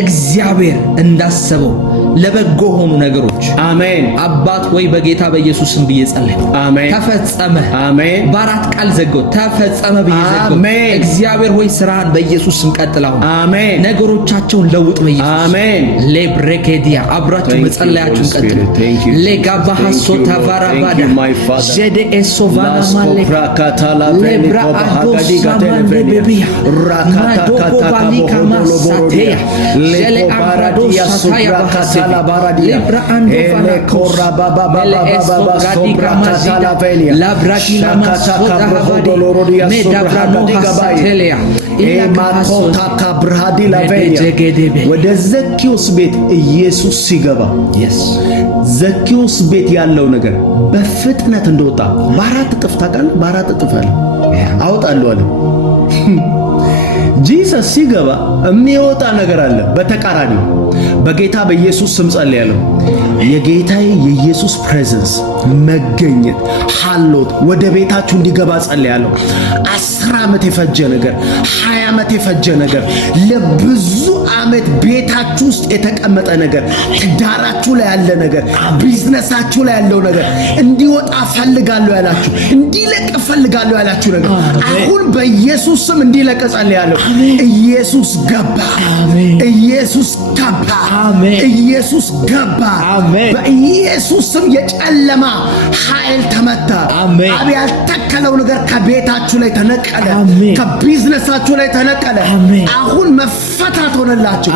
እግዚአብሔር እንዳሰበው ለበጎ ሆኑ ነገሮች። አሜን። አባት ወይ በጌታ በኢየሱስ ስም ብዬ ጸለይኩ። አሜን። ተፈጸመ። አሜን። በአራት ቃል ዘጋው። ተፈጸመ ብዬ ዘጋው። አሜን። እግዚአብሔር ሆይ ስራህን በኢየሱስ ስም ቀጥላው። አሜን። ነገሮቻቸውን ለውጥ በኢየሱስ። አሜን። ሌብሬኬዲያ አብራችሁ መጸለያችሁን ቀጥሉ። ሌጋባሃሶ ታቫራባዳ ጀደ ኤሶቫና ማሌክ ሌብራ አዶስ ሳማንደ ቤቢያ ማዶኮ ባሊካ ማሳቴያ ጀለ አምራዶስ ሳታያ ባሃሴ ሌብራ አንዶቫና ኮራ ባባ ባባ ባባ ሶብራ ካታላ ቬሊያ ላብራዲና ማሶታ ሀባዲ ሜዳብራኖ ሀሳቴሊያ ኤማኮታ ካብርሃዲ ላቬሊያ ወደ ዘኪዮስ ቤት ኢየሱስ ሲገባ ዘኪዮስ ቤት ያለው ነገር በፍጥነት እንደወጣ በአራት እጥፍ ታውቃለህ። በአራት እጥፍ አለ አውጣለሁ አለ። ጂሰስ ሲገባ የሚወጣ ነገር አለ። በተቃራኒው በጌታ በኢየሱስ ስም ጸልያለሁ። የጌታዬ የኢየሱስ ፕሬዘንስ መገኘት ሃሎት ወደ ቤታችሁ እንዲገባ ጸልያለሁ። 10 ዓመት የፈጀ ነገር፣ 20 ዓመት የፈጀ ነገር፣ ለብዙ ዓመት ቤታችሁ ውስጥ የተቀመጠ ነገር፣ ትዳራችሁ ላይ ያለ ነገር፣ ቢዝነሳችሁ ላይ ያለው ነገር እንዲወጣ ፈልጋለሁ ያላችሁ፣ እንዲለቅ ፈልጋለሁ ያላችሁ ነገር አሁን በኢየሱስ ስም እንዲለቅ ጸልያለሁ። ኢየሱስ ገባ። ኢየሱስ ገባ። ኢየሱስ ገባ። በኢየሱስ ስም የጨለማ ኃይል ተመታ። አብ ያልተከለው ነገር ከቤታችሁ ላይ ተነቀለ፣ ከቢዝነሳችሁ ላይ ተነቀለ። አሁን መፈታት ሆነላችሁ።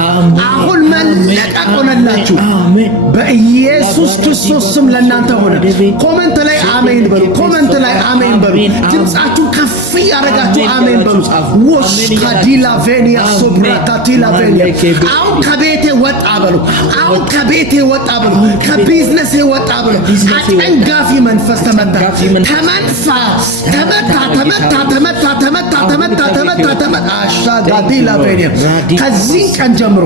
አሁን መለቀቅ ሆነላችሁ። በኢየሱስ ክርስቶስ ስም ለእናንተ ሆነ። ኮሜንት ላይ አሜን በሉ። ኮሜንት ላይ አሜን በሉ። ድምጻችሁ ከፍ ያረጋችሁ አሜን በሉ። ወሽ ካዲላ ቬኒያ ሶብራ ካቲላ ቬኒያ አሁን ከቤቴ ወጣ በሉ። አሁን ከቤቴ ወጣ በሉ። ከቢዝነሴ ወጣ በሉ። አጨንጋፊ መንፈስ ተመታ። ተመታ። ተመታ። ተመታ። ተመታ። ተመታ። ተመታ አሻጋዲላ ቬኒያ ከዚህ ቀን ጀምሮ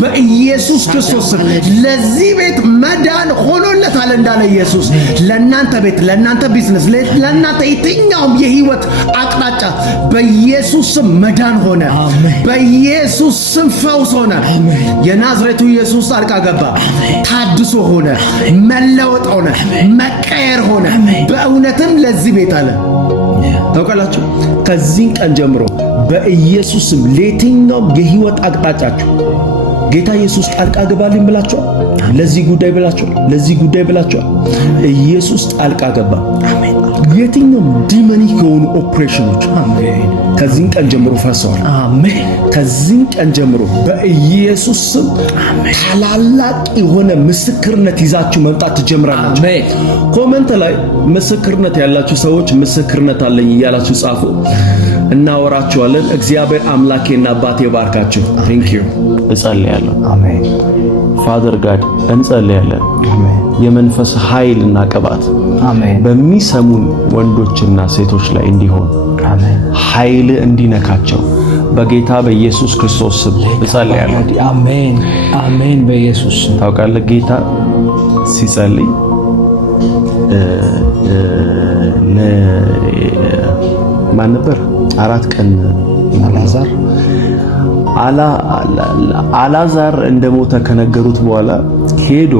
በኢየሱስ ክርስቶስ ለዚህ ቤት መዳን ሆኖለታል እንዳለ ኢየሱስ ለእናንተ ቤት፣ ለእናንተ ቢዝነስ፣ ለእናንተ የትኛውም የህይወት አቅጣጫ በኢየሱስ ስም መዳን ሆነ። በኢየሱስ ስም ፈውስ ሆነ። የናዝሬቱ ኢየሱስ ጣልቃ ገባ። ታድሶ ሆነ፣ መለወጥ ሆነ፣ መቀየር ሆነ። በእውነትም ለዚህ ቤት አለ ታውቃላችሁ፣ ከዚህ ቀን ጀምሮ በኢየሱስ ስም ለየትኛውም የህይወት አቅጣጫችሁ ጌታ ኢየሱስ ጣልቃ ገባልኝ ብላችኋል። ለዚህ ጉዳይ ብላችኋል፣ ለዚህ ጉዳይ ብላችኋል። ኢየሱስ ጣልቃ ገባ። አሜን። የትኛውም ዲሞኒክ የሆኑ ኦፕሬሽኖች ከዚህ ቀን ጀምሮ ፈርሰዋል። አሜን። ከዚህ ቀን ጀምሮ በኢየሱስ ስም ታላላቅ የሆነ ምስክርነት ይዛችሁ መምጣት ትጀምራላችሁ። አሜን። ኮሜንት ላይ ምስክርነት ያላችሁ ሰዎች ምስክርነት አለኝ እያላችሁ ጻፉ። እናወራችኋለን። እግዚአብሔር አምላኬና አባቴ ባርካችሁ። ቴንክ ዩ። እጸልያለሁ። አሜን። ፋዘር ጋድ እንጸልያለን። አሜን። የመንፈስ ኃይልና ቅባት አሜን በሚሰሙን ወንዶችና ሴቶች ላይ እንዲሆን አሜን። ኃይል እንዲነካቸው በጌታ በኢየሱስ ክርስቶስ ስም እጸልያለሁ። አሜን አሜን። በኢየሱስ ስም ታውቃለህ፣ ጌታ ሲጸልይ ማን ነበር? 4 ቀን አላዛር እንደሞተ ከነገሩት በኋላ ሄዶ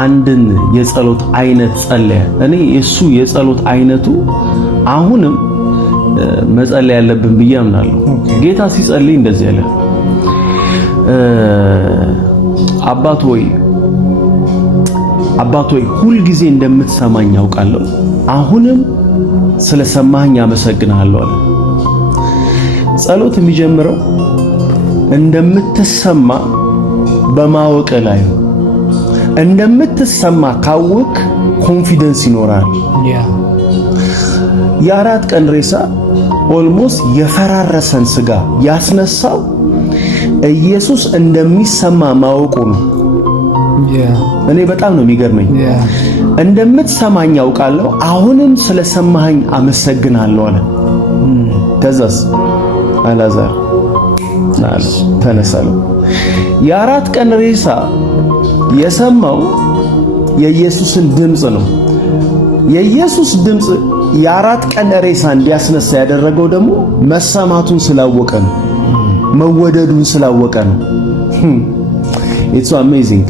አንድን የጸሎት አይነት ጸለየ። እኔ እሱ የጸሎት አይነቱ አሁንም መጸለይ ያለብን ብዬ አምናለሁ። ጌታ ሲጸልይ እንደዚህ ያለ አባት ሆይ ሁል ጊዜ እንደምትሰማኝ ያውቃለሁ፣ አሁንም ስለሰማኸኝ አመሰግናለሁ አለ። ጸሎት የሚጀምረው እንደምትሰማ በማወቅ ላይ ነው። እንደምትሰማ ካወቅ ኮንፊደንስ ይኖራል። የ4 ቀን ሬሳ ኦልሞስት የፈራረሰን ስጋ ያስነሳው ኢየሱስ እንደሚሰማ ማወቁ ነው። እኔ በጣም ነው የሚገርመኝ። እንደምትሰማኝ አውቃለሁ፣ አሁንም ስለሰማኸኝ አመሰግናለሁ አለ። ከዛስ አላዛር ተነሳለ። የ4 ቀን ሬሳ የሰማው የኢየሱስን ድምጽ ነው። የኢየሱስ ድምጽ የ4 ቀን ሬሳ እንዲያስነሳ ያደረገው ደግሞ መሰማቱን ስላወቀ ነው፣ መወደዱን ስላወቀ ነው። ኢትስ አሜዚንግ።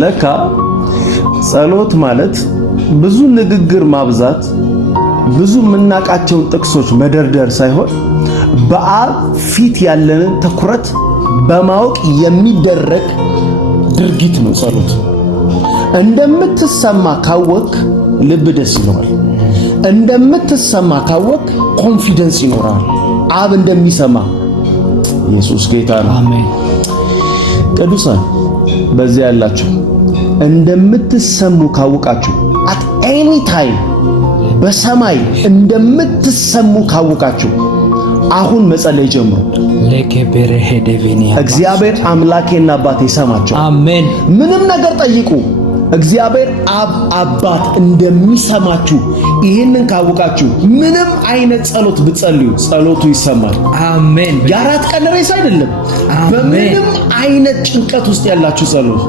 ለካ ጸሎት ማለት ብዙ ንግግር ማብዛት፣ ብዙ የምናቃቸውን ጥቅሶች መደርደር ሳይሆን በአብ ፊት ያለንን ትኩረት በማወቅ የሚደረግ ድርጊት ነው ጸሎት። እንደምትሰማ ካወቅ ልብ ደስ ይለዋል። እንደምትሰማ ካወቅ ኮንፊደንስ ይኖራል። አብ እንደሚሰማ ኢየሱስ ጌታ ነው። አሜን። ቅዱሳን በዚያ ያላችሁ እንደምትሰሙ ካወቃችሁ at any time በሰማይ እንደምትሰሙ ካወቃችሁ አሁን መጸለይ ጀምሩ። እግዚአብሔር አምላኬና አባቴ ይሰማቸው። አሜን። ምንም ነገር ጠይቁ፣ እግዚአብሔር አባት እንደሚሰማችሁ ይህንን ካወቃችሁ ምንም አይነት ጸሎት ብትጸልዩ ጸሎቱ ይሰማል። አሜን። የ4 ቀን ሬሳ አይደለም። በምንም አይነት ጭንቀት ውስጥ ያላችሁ ሰዎች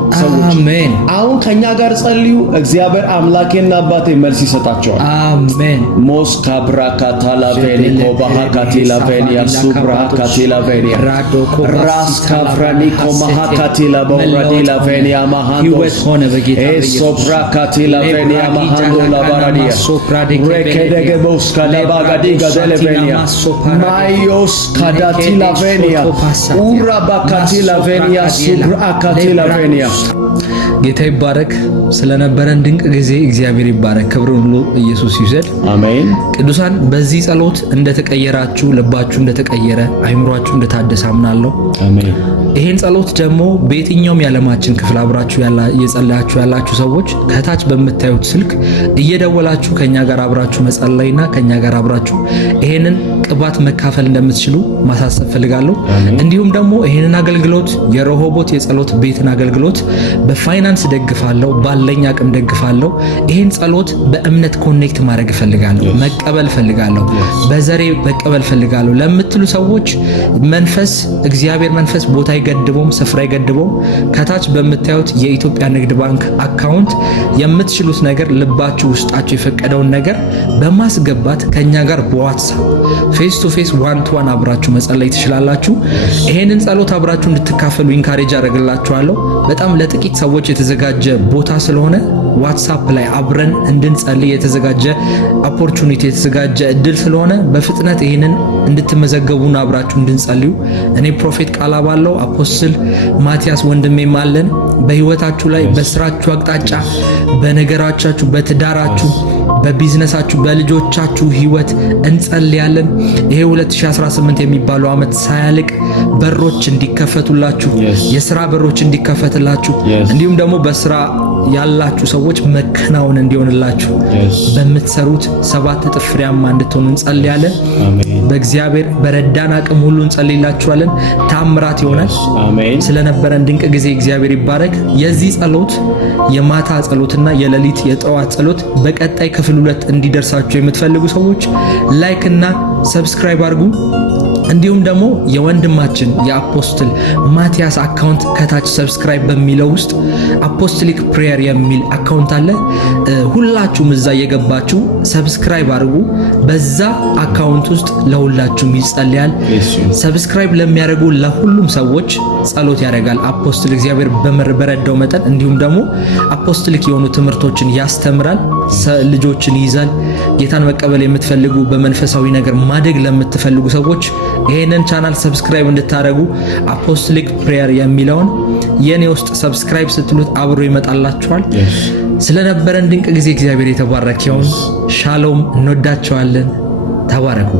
አሜን፣ አሁን ከኛ ጋር ጸልዩ። እግዚአብሔር አምላኬና አባቴ መልስ ይሰጣቸዋል። አሜን። ሞስ ካብራካታላ ቬኒኮ ባሃካቲላ ቬኒያ ሱብራካቲላ ቬኒያ ራስ ካብራኒኮ ማሃካቲላ ቦራዲላ ቬኒያ ማሃንዶስ ሆነ በጌታ ሶፕራካቲላ ቬኒያ ማሃንዶላ ባራዲያ ሬከደገቦስ ካዳባጋዲ ጋደለቬኒያ ማዮስ ካዳቲላ ቬኒያ ኡራባካቲላ ቬኒያ ሱብራካቲላ ቬኒያ። ጌታ ይባረክ። ስለነበረን ድንቅ ጊዜ እግዚአብሔር ይባረክ። ክብር ሁሉ ኢየሱስ ይውሰድ። አሜን። ቅዱሳን በዚህ ጸሎት እንደተቀየራችሁ፣ ልባችሁ እንደተቀየረ፣ አይምሯችሁ እንደታደሰ አምናለሁ። አሜን። ይሄን ጸሎት ደግሞ በየትኛውም የዓለማችን ክፍል አብራችሁ እየጸለያችሁ ያላችሁ ሰዎች ከታች በምታዩት ስልክ እየደወላችሁ ከኛ ጋር አብራችሁ መጸለይና ከኛ ጋር አብራችሁ ይሄንን ቅባት መካፈል እንደምትችሉ ማሳሰብ ፈልጋለሁ። እንዲሁም ደግሞ ይሄንን አገልግሎት የረሆቦት የጸሎት ቤትን አገልግሎት በፋይናንስ ፋይናንስ ደግፋለሁ፣ ባለኝ አቅም ደግፋለሁ። ይሄን ጸሎት በእምነት ኮኔክት ማድረግ እፈልጋለሁ፣ መቀበል እፈልጋለሁ፣ በዘሬ መቀበል እፈልጋለሁ ለምትሉ ሰዎች መንፈስ እግዚአብሔር መንፈስ ቦታ አይገድበውም፣ ስፍራ አይገድበውም። ከታች በምታዩት የኢትዮጵያ ንግድ ባንክ አካውንት የምትችሉት ነገር ልባችሁ ውስጣችሁ የፈቀደውን ነገር በማስገባት ከኛ ጋር በዋትስአፕ ፌስ ቱ ፌስ ዋን ቱ ዋን አብራችሁ መጸለይ ትችላላችሁ። ይሄንን ጸሎት አብራችሁ እንድትካፈሉ ኢንካሬጅ አደርግላችኋለሁ። በጣም ለጥቂት ሰዎች የተዘጋጀ ቦታ ስለሆነ ዋትስአፕ ላይ አብረን እንድንጸልይ የተዘጋጀ ኦፖርቹኒቲ የተዘጋጀ እድል ስለሆነ በፍጥነት ይሄንን እንድትመዘገቡና አብራችሁ እንድንጸልዩ እኔ ፕሮፌት ቃል አባለው አፖስትል ማቲያስ ወንድሜም አለን። በህይወታችሁ ላይ በስራችሁ አቅጣጫ፣ በነገራቻችሁ፣ በትዳራችሁ፣ በቢዝነሳችሁ፣ በልጆቻችሁ ህይወት እንጸልያለን። ይሄ 2018 የሚባለው ዓመት ሳያልቅ በሮች እንዲከፈቱላችሁ፣ የሥራ በሮች እንዲከፈትላችሁ፣ እንዲሁም ደግሞ በስራ ያላችሁ ሰዎች መከናወን እንዲሆንላችሁ በምትሰሩት 7 እጥፍ ፍሬያማ እንድትሆኑ እንጸልያለን። በእግዚአብሔር በረዳን አቅም ሁሉ እንጸልይላችኋለን። ታምራት ይሆናል። ስለነበረን ድንቅ ጊዜ እግዚአብሔር ይባረክ። የዚህ ጸሎት የማታ ጸሎትና የሌሊት የጠዋት ጸሎት በቀጣይ ክፍል 2 እንዲደርሳችሁ የምትፈልጉ ሰዎች ላይክ እና ሰብስክራይብ አድርጉ። እንዲሁም ደግሞ የወንድማችን የአፖስትል ማቲያስ አካውንት ከታች ሰብስክራይብ በሚለው ውስጥ አፖስቶሊክ ፕሬየር የሚል አካውንት አለ። ሁላችሁም እዛ የገባችሁ ሰብስክራይብ አድርጉ። በዛ አካውንት ውስጥ ለሁላችሁም ይጸልያል። ሰብስክራይብ ለሚያደርጉ ለሁሉም ሰዎች ጸሎት ያደርጋል አፖስትል እግዚአብሔር በረዳው መጠን። እንዲሁም ደግሞ አፖስቶሊክ የሆኑ ትምህርቶችን ያስተምራል፣ ልጆችን ይይዛል። ጌታን መቀበል የምትፈልጉ በመንፈሳዊ ነገር ማደግ ለምትፈልጉ ሰዎች ይሄንን ቻናል ሰብስክራይብ እንድታደርጉ አፖስቶሊክ ፕሬየር የሚለውን የኔ ውስጥ ሰብስክራይብ ስትሉት አብሮ ይመጣላችኋል። ስለነበረን ድንቅ ጊዜ እግዚአብሔር የተባረከ ይሁን። ሻሎም። እንወዳችኋለን። ተባረኩ።